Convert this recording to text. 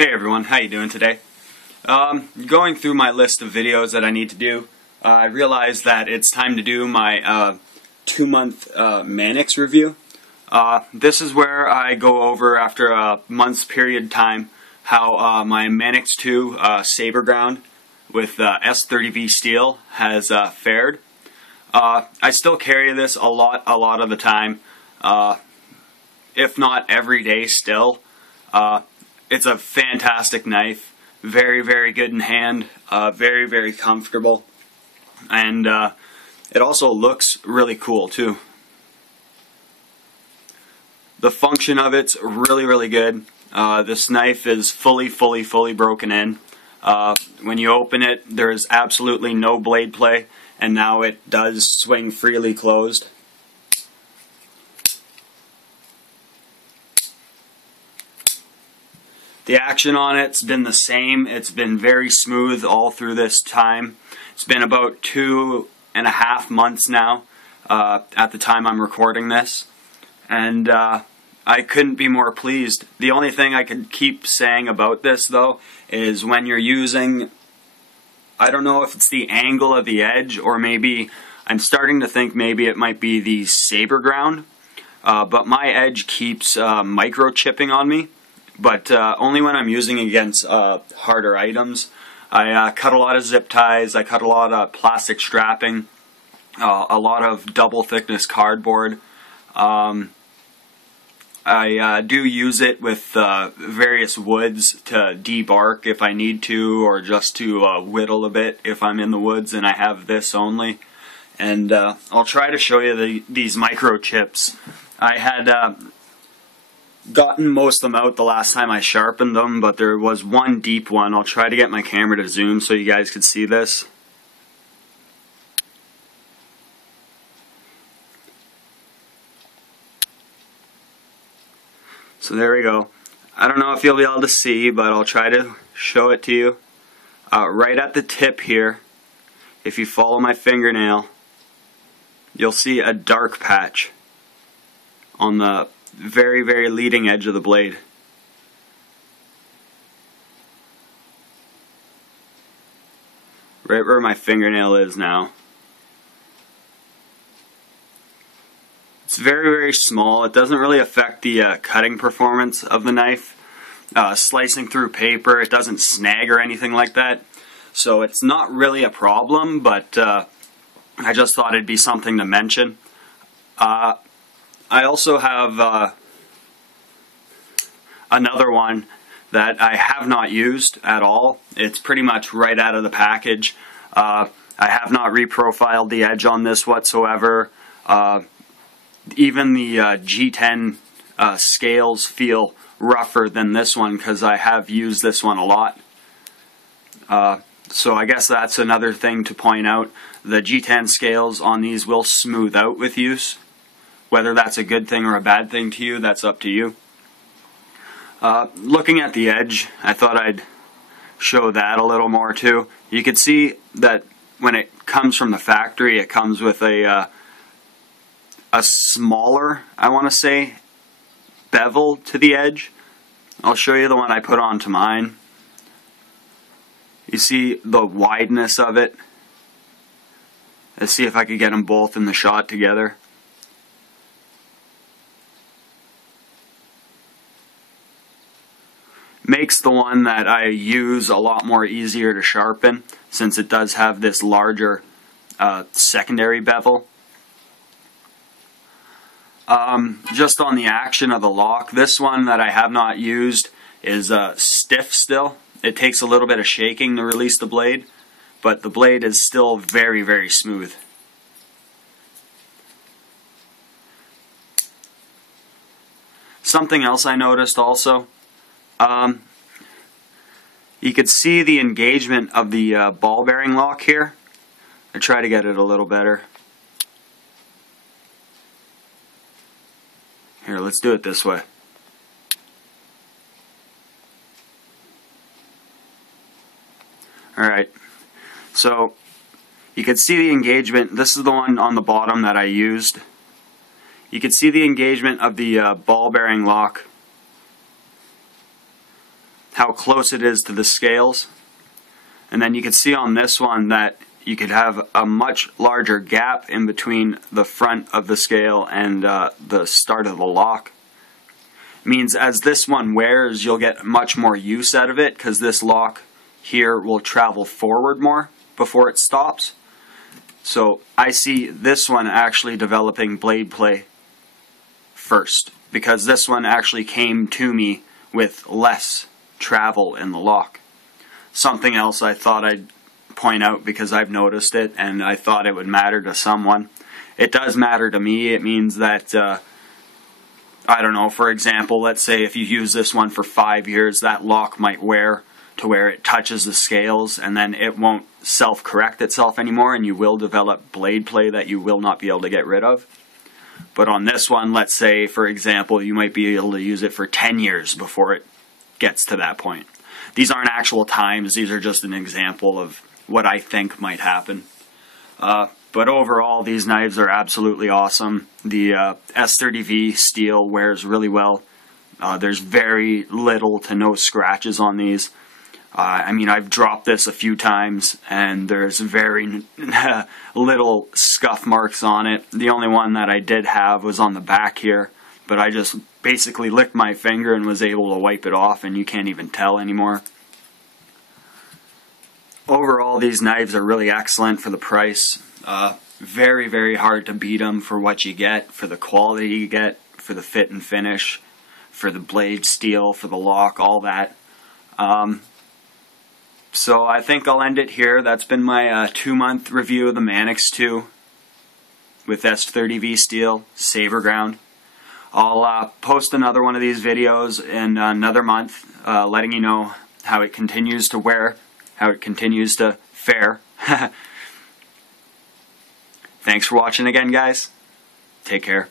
Hey everyone, how you doing today? Going through my list of videos that I need to do, I realized that it's time to do my 2-month Manix review. This is where I go over, after a month's period time, how my Manix 2 Saber Ground with S30V steel has fared. I still carry this a lot of the time, if not every day still. It's a fantastic knife, very good in hand, very comfortable, and it also looks really cool too. The function of it's really good. This knife is fully broken in. When you open it, there is absolutely no blade play, and now it does swing freely closed. The action on it's been the same. It's been very smooth all through this time. It's been about 2.5 months now at the time I'm recording this, and I couldn't be more pleased. The only thing I could keep saying about this though is when you're using, I don't know if it's the angle of the edge, or maybe I'm starting to think maybe it might be the Saber Ground, but my edge keeps microchipping on me. But only when I'm using against harder items. I cut a lot of zip ties, I cut a lot of plastic strapping, a lot of double thickness cardboard. I do use it with various woods to debark if I need to, or just to whittle a bit if I'm in the woods and I have this only. And I'll try to show you these microchips. I had gotten most of them out the last time I sharpened them, but there was one deep one. I'll try to get my camera to zoom so you guys can see this. So there we go. I don't know if you'll be able to see, but I'll try to show it to you. Right at the tip here, if you follow my fingernail, you'll see a dark patch on the very leading edge of the blade. Right where my fingernail is now. It's very small. It doesn't really affect the cutting performance of the knife. Slicing through paper, it doesn't snag or anything like that. So it's not really a problem, but I just thought it'd be something to mention. I also have another one that I have not used at all. It's pretty much right out of the package. I have not reprofiled the edge on this whatsoever. Even the G10 scales feel rougher than this one because I have used this one a lot. So I guess that's another thing to point out. The G10 scales on these will smooth out with use. Whether that's a good thing or a bad thing to you, that's up to you. Looking at the edge, I thought I'd show that a little more too. You can see that when it comes from the factory, it comes with a smaller, I want to say, bevel to the edge. I'll show you the one I put onto mine. You see the wideness of it. Let's see if I could get them both in the shot together. Makes the one that I use a lot more easier to sharpen, since it does have this larger secondary bevel. Just on the action of the lock, this one that I have not used is stiff still. It takes a little bit of shaking to release the blade, but the blade is still very smooth. Something else I noticed also, you could see the engagement of the ball bearing lock here. I try to get it a little better. Here, let's do it this way. Alright, so you can see the engagement. This is the one on the bottom that I used. You can see the engagement of the ball bearing lock how close it is to the scales. And then you can see on this one that you could have a much larger gap in between the front of the scale and the start of the lock. It means as this one wears, you'll get much more use out of it, because this lock here will travel forward more before it stops. So I see this one actually developing blade play first, because this one actually came to me with less travel in the lock. Something else I thought I'd point out, because I've noticed it and I thought it would matter to someone. It does matter to me. It means that I don't know, for example, let's say if you use this one for 5 years, that lock might wear to where it touches the scales, and then it won't self-correct itself anymore, and you will develop blade play that you will not be able to get rid of. But on this one, let's say, for example, you might be able to use it for 10 years before it gets to that point. These aren't actual times, these are just an example of what I think might happen. But overall, these knives are absolutely awesome. The S30V steel wears really well. There's very little to no scratches on these. I mean, I've dropped this a few times and there's very little scuff marks on it. The only one that I did have was on the back here, but I just basically licked my finger and was able to wipe it off, and you can't even tell anymore. Overall, these knives are really excellent for the price. Very, very hard to beat them for what you get, for the quality you get, for the fit and finish, for the blade steel, for the lock, all that. So I think I'll end it here. That's been my 2-month review of the Manix 2 with S30V steel, Saber Ground. I'll post another one of these videos in another month, letting you know how it continues to wear, how it continues to fare. Thanks for watching again, guys. Take care.